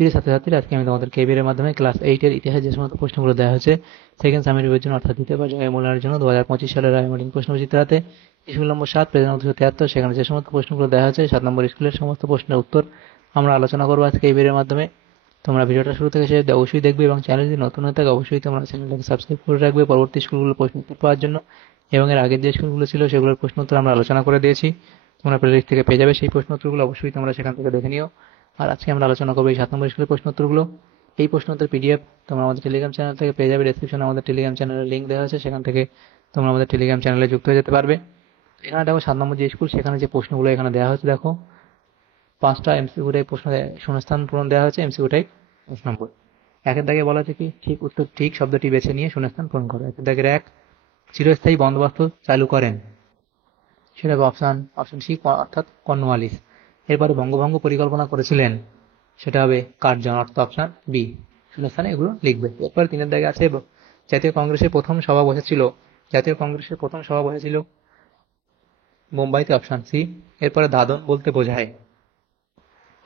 প্রিয় ছাত্রছাত্রীরা, আজকে আমি তোমাদের কেবিএর এর মাধ্যমে ক্লাস 8 এর ইতিহাস যে সমস্ত প্রশ্নগুলো দেওয়া হয়েছে সেকেন্ড সামেটিভের জন্য অর্থাৎ দ্বিতীয় পর্যায়ে মূল্যায়নের জন্য 2025 সালের রায়মার্টিন প্রশ্নবিচিত্রাতে স্কুল নম্বর 7 পেজ নম্বর 273 সেখানে যে সমস্ত প্রশ্নগুলো দেওয়া হয়েছে 7 নম্বর স্কুলের সমস্ত প্রশ্নের উত্তর আমরা আলোচনা করবো আজকে এই ভিডিওর মাধ্যমে। তোমরা ভিডিওটা শুরু থেকে শেষ অবশ্যই দেখবে এবং চ্যানেল যদি নতুন হয়ে থাকে অবশ্যই তোমরা চ্যানেলটাকে সাবস্ক্রাইব করে রাখবে পরবর্তী স্কুলগুলোর প্রশ্ন উত্তর পাওয়ার জন্য। এবং এর আগের যে স্কুলগুলো ছিল সেগুলোর প্রশ্ন উত্তর আমরা আলোচনা করে দিয়েছি, তোমরা প্লেলিস্ট থেকে পেয়ে যাবে সেই প্রশ্ন উত্তরগুলো, অবশ্যই তোমরা সেখান থেকে দেখে নিও। আর আজকে আমরা আলোচনা করবো এই 7 নম্বর স্কুলের প্রশ্ন উত্তরগুলো। এই প্রশ্ন উত্তর পিডিএফ তোমরা আমাদের টেলিগ্রাম চ্যানেল থেকে পেয়ে যাবে। ডেসক্রিপশনে আমাদের টেলিগ্রাম চ্যানেলের লিঙ্ক দেওয়া আছে, সেখান থেকে তোমরা আমাদের টেলিগ্রাম চ্যানেলে যুক্ত হয়ে যেতে পারবে। এখানে দেখো 7 নম্বর যে স্কুল সেখানে যে প্রশ্নগুলো এখানে দেওয়া হয়েছে, দেখো 5টা এমসিকিউ টাইপ প্রশ্ন শূন্যস্থান পূরণ দেওয়া হয়েছে। এমসিকিউ টাইপ 5 নম্বর। একের দাগে বলা আছে কি ঠিক উত্তর ঠিক শব্দটি বেছে নিয়ে শূন্যস্থান পূরণ করো। একের দাগের 1, চিরস্থায়ী বন্দোবস্ত চালু করেন, সেটা হবে অপশন সি অর্থাৎ কর্নওয়ালিস। এরপরে বঙ্গভঙ্গ পরিকল্পনা করেছিলেন, সেটা হবে কার্জন অর্থাৎ অপশন বি। শূন্যস্থানে এগুলো লিখবে। এরপরে 3-এর দাগে আছে জাতীয় কংগ্রেসের প্রথম সভা বসেছিল, জাতীয় কংগ্রেসের প্রথম সভা বসেছিল মুম্বাইতে, অপশন সি। এরপরে দাদন বলতে বোঝায়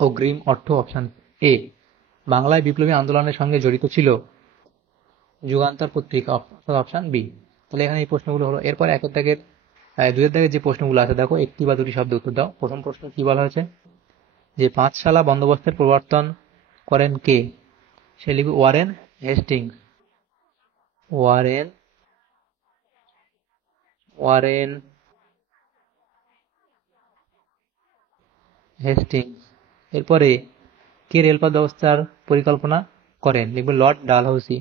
অগ্রিম অর্থ, অপশন এ। বাংলায় বিপ্লবী আন্দোলনের সঙ্গে জড়িত ছিল যুগান্তর পত্রিকা, অপশন বি। তাহলে এখানে এই প্রশ্নগুলো হলো। এরপর 1-এর দাগের 2-এর দাগের যে প্রশ্নগুলো আছে দেখো একটি বা দুটি শব্দ উত্তর দাও। প্রথম প্রশ্ন কি বলা হয়েছে, যে পাঁচশালা বন্দোবস্তের প্রবর্তন করেন কে? সে লিখবে Warren Hastings. Warren Warren Hastings. এরপরে কে রেলপথ ব্যবস্থার পরিকল্পনা করেন? লিখবে লর্ড ডালহৌসি।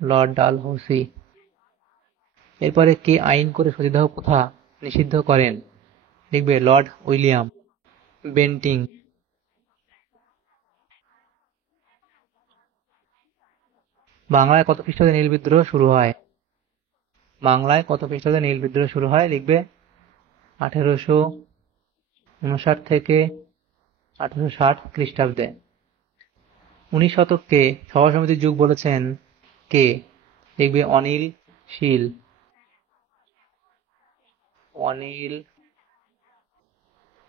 লর্ড ডালহৌসি। এরপরে কে আইন করে সতীদাহ প্রথা নিষিদ্ধ করেন? লিখবে লর্ড উইলিয়াম বেন্টিং। বাংলায় কত খ্রিস্টাব্দে নীল বিদ্রোহ শুরু হয়? বাংলায় কত খ্রিস্টাব্দে নীল বিদ্রোহ শুরু হয়? লিখবে 1859 থেকে 1860 খ্রিস্টাব্দে। 19 শতককে সভা সমিতির যুগ বলেছেন কে? লিখবে অনিল শীল। অনিল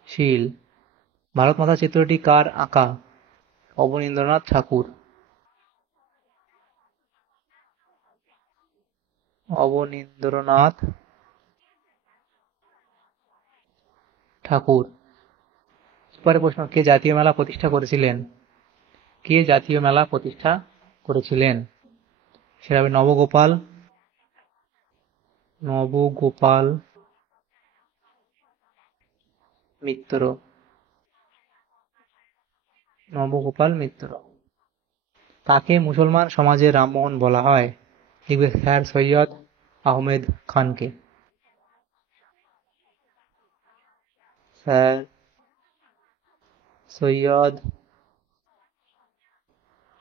শীল। ভারত মাতা চিত্রটি কার আঁকা? অবনীন্দ্রনাথ ঠাকুর। অবনীন্দ্রনাথ ঠাকুর। পরে প্রশ্ন, কে জাতীয় মেলা প্রতিষ্ঠা করেছিলেন? কে জাতীয় মেলা প্রতিষ্ঠা করেছিলেন? সেটা হবে নবগোপাল মিত্র। নবগোপাল মিত্র। কাকে মুসলমান সমাজের রামমোহন বলা হয়? লিখবে স্যার সৈয়দ আহমেদ খানকে। স্যার সৈয়দ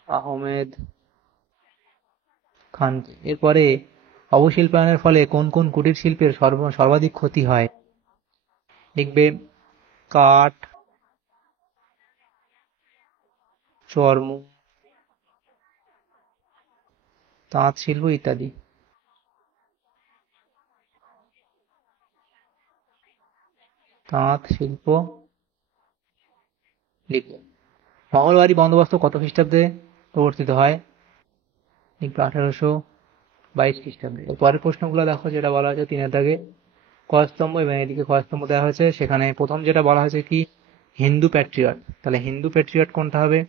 আহমেদ খানকে। এরপরে অবশিল্পায়নের ফলে কোন কোন কুটির শিল্পের সর্বাধিক ক্ষতি হয়? লিখবে কাঠ, চর্ম, তাঁত শিল্প ইত্যাদি। তাঁত শিল্প লিখবে। মঙ্গলবাড়ি বন্দোবস্ত কত খ্রিস্টাব্দে প্রবর্তিত হয়? লিখবে 1822 খ্রিস্টাব্দে। পরের প্রশ্নগুলো দেখো, যেটা বলা হয়েছে 3-এর দাগে কস্তম্ভ এবং এদিকে কস্তম্ভ দেওয়া হয়েছে। সেখানে প্রথম যেটা বলা হয়েছে কি হিন্দু প্যাট্রিয়ট, তাহলে হিন্দু প্যাট্রিয়ট কোনটা হবে?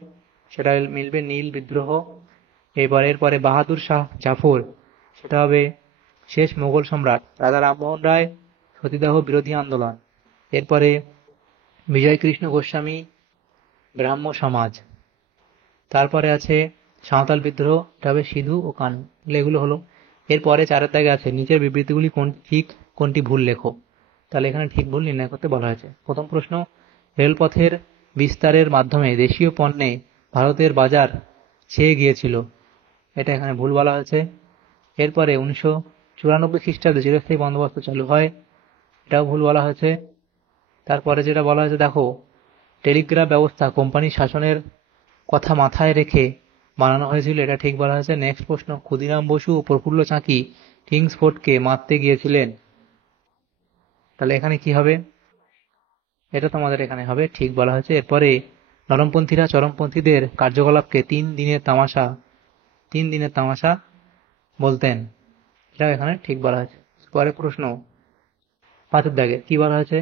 সেটা মিলবে নীল বিদ্রোহ। এরপরে বাহাদুর শাহ জাফর, সেটা হবে শেষ মোগল সম্রাট রাজা রামমোহন রায় সতীদাহ বিরোধী আন্দোলন। এরপরে বিজয় কৃষ্ণ গোস্বামী ব্রাহ্ম সমাজ। তারপরে আছে সাঁওতাল বিদ্রোহ, এটা হবে সিধু ও কানু। এগুলো হলো। এরপরে 4-এর দাগে আছে নিচের বিবৃতিগুলি কোনটি ঠিক কোনটি ভুল লেখো। তাহলে এখানে ঠিক ভুল নির্ণয় করতে বলা হয়েছে। প্রথম প্রশ্ন, রেলপথের বিস্তারের মাধ্যমে দেশীয় পণ্যে ভারতের বাজার ছেয়ে গিয়েছিল, এটা এখানে ভুল বলা হয়েছে। এরপরে 1994 খ্রিস্টাব্দে চিরস্থায়ী বন্দোবস্ত চালু হয়, এটাও ভুল বলা হয়েছে। তারপরে যেটা বলা হয়েছে দেখো, টেলিগ্রাফ ব্যবস্থা কোম্পানি শাসনের কথা মাথায় রেখে বানানো হয়েছিল, এটা ঠিক বলা হয়েছে। নেক্সট প্রশ্ন, ক্ষুদিরাম বসু ও প্রফুল্ল চাকি কিংসফোর্ডকে মারতে গিয়েছিলেন, তাহলে এখানে কি হবে, এটা তোমাদের এখানে হবে ঠিক বলা হয়েছে। এরপরে নরমপন্থীরা চরমপন্থীদের কার্যকলাপকে 3 দিনের তামাশা বলতেন, এটাও এখানে ঠিক বলা হয়েছে। পরে প্রশ্ন 5 দাগে কি বলা হয়েছে,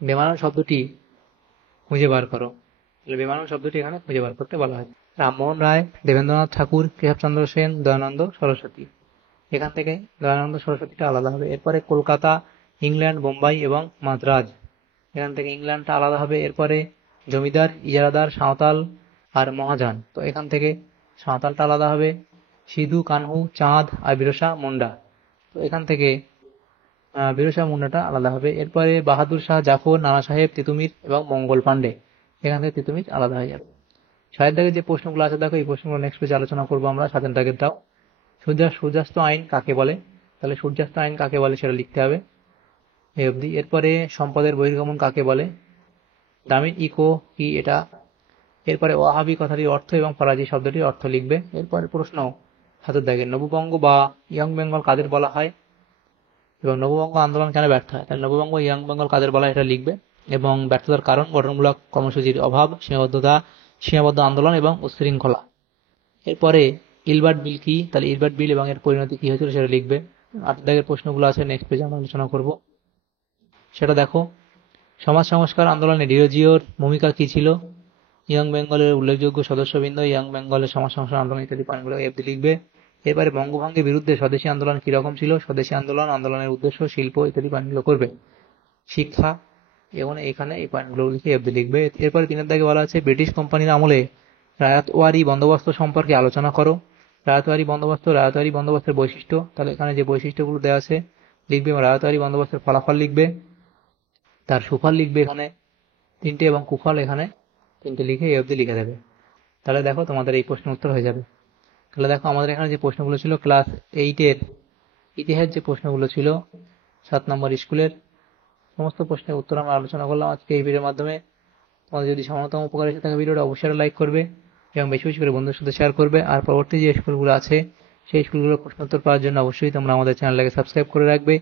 বেমানান শব্দটি খুঁজে বার করো। বেমানান শব্দটি এখানে খুঁজে বার করতে বলা হয়েছে। রামমোহন রায়, দেবেন্দ্রনাথ ঠাকুর, কেশবচন্দ্র সেন, দয়ানন্দ সরস্বতী, এখান থেকে দয়ানন্দ সরস্বতীটা আলাদা হবে। এরপরে কলকাতা, ইংল্যান্ড, বোম্বাই এবং মাদ্রাজ, এখান থেকে ইংল্যান্ডটা আলাদা হবে। এরপরে জমিদার, ইজারাদার, সাঁওতাল আর মহাজন, তো এখান থেকে সাঁওতালটা আলাদা হবে। সিধু, কানহু, চাঁদ আর বিরসা মুন্ডা, তো এখান থেকে বিরসা মুন্ডাটা আলাদা হবে। এরপরে বাহাদুর শাহ, জাফর, নানা সাহেব, তিতুমির এবং মঙ্গল পান্ডে, এখান থেকে তিতুমির আলাদা হয়ে যাবে। 6 দাগের যে প্রশ্নগুলো আছে দেখো, এই প্রশ্নগুলো নেক্সট পেজে আলোচনা করবো আমরা। 7 দাগেরটাও, সূর্যাস্ত আইন কাকে বলে, তাহলে সূর্যাস্ত আইন কাকে বলে সেটা লিখতে হবে এই অবধি। এরপরে সম্পদের বহির্গমন কাকে বলে, দামিন ইকো কি এটা। এরপরে ওয়াহাবি কথাটির অর্থ এবং ফরাজি শব্দটির অর্থ লিখবে। এরপরে প্রশ্ন 7 দাগের, নববঙ্গ বা ইয়ং বেঙ্গল কাদের বলা হয় এবং নববঙ্গ আন্দোলন কেন ব্যর্থ হয়, তাহলে নববঙ্গ ইয়ং বেঙ্গল কাদের বলা হয় এটা লিখবে, এবং ব্যর্থতার কারণ, গঠনমূলক কর্মসূচির অভাব, সীমাবদ্ধ আন্দোলন এবং উচ্ছৃঙ্খলা। এরপরে ইলবার্ট বিল কি, তাহলে ইলবার্ট বিল এবং এর পরিণতি কি হয়েছিল সেটা লিখবে। 8 দাগের প্রশ্নগুলো আছে নেক্সট পেজে আমরা আলোচনা করব, সেটা দেখো। সমাজ সংস্কার আন্দোলনে ডিরোজিওর ভূমিকা কি ছিল, ইয়ং বেঙ্গলের উল্লেখযোগ্য সদস্যবৃন্দ, ইয়ং বেঙ্গলের সমাজ সংস্কার আন্দোলন ইত্যাদি পয়েন্টগুলো এফডি লিখবে। এরপরে বঙ্গভঙ্গের বিরুদ্ধে স্বদেশী আন্দোলন কি রকম ছিল, স্বদেশী আন্দোলন, আন্দোলনের উদ্দেশ্য, শিল্প ইত্যাদি পয়েন্টগুলো করবে। শিক্ষা, এবং এখানে এই পয়েন্টগুলো লিখে এফডি লিখবে। এরপরে 3 দাগে বলা আছে ব্রিটিশ কোম্পানির আমলে রায়তওয়ারি বন্দোবস্ত সম্পর্কে আলোচনা করো। রায়তওয়ারি বন্দোবস্তের বৈশিষ্ট্য, তাহলে এখানে যে বৈশিষ্ট্যগুলো দেওয়া আছে লিখবে, এবং রায়তওয়ারি বন্দোবস্তের ফলাফল লিখবে, তার সুফল লিখবে এখানে 3টে, এবং কুফল এখানে 3টে লিখে এই অবধি লিখে দেবে। তাহলে দেখো তোমাদের এই প্রশ্নের উত্তর হয়ে যাবে। তাহলে দেখো আমাদের এখানে যে প্রশ্নগুলো ছিল ক্লাস 8-এর ইতিহাস, যে প্রশ্নগুলো ছিল 7 নম্বর স্কুলের, সমস্ত প্রশ্নের উত্তর আমরা আলোচনা করলাম আজকে এই ভিডিওর মাধ্যমে। তোমাদের যদি সামান্যতম উপকার এসে থাকে ভিডিওটা অবশ্যই লাইক করবে এবং বেশি বেশি করে বন্ধুদের সাথে শেয়ার করবে। আর পরবর্তী যে স্কুলগুলো আছে সেই স্কুলগুলোর প্রশ্নোত্তর পাওয়ার জন্য অবশ্যই তোমরা আমাদের চ্যানেলটাকে সাবস্ক্রাইব করে রাখবে।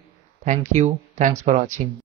Thank you, thanks for watching.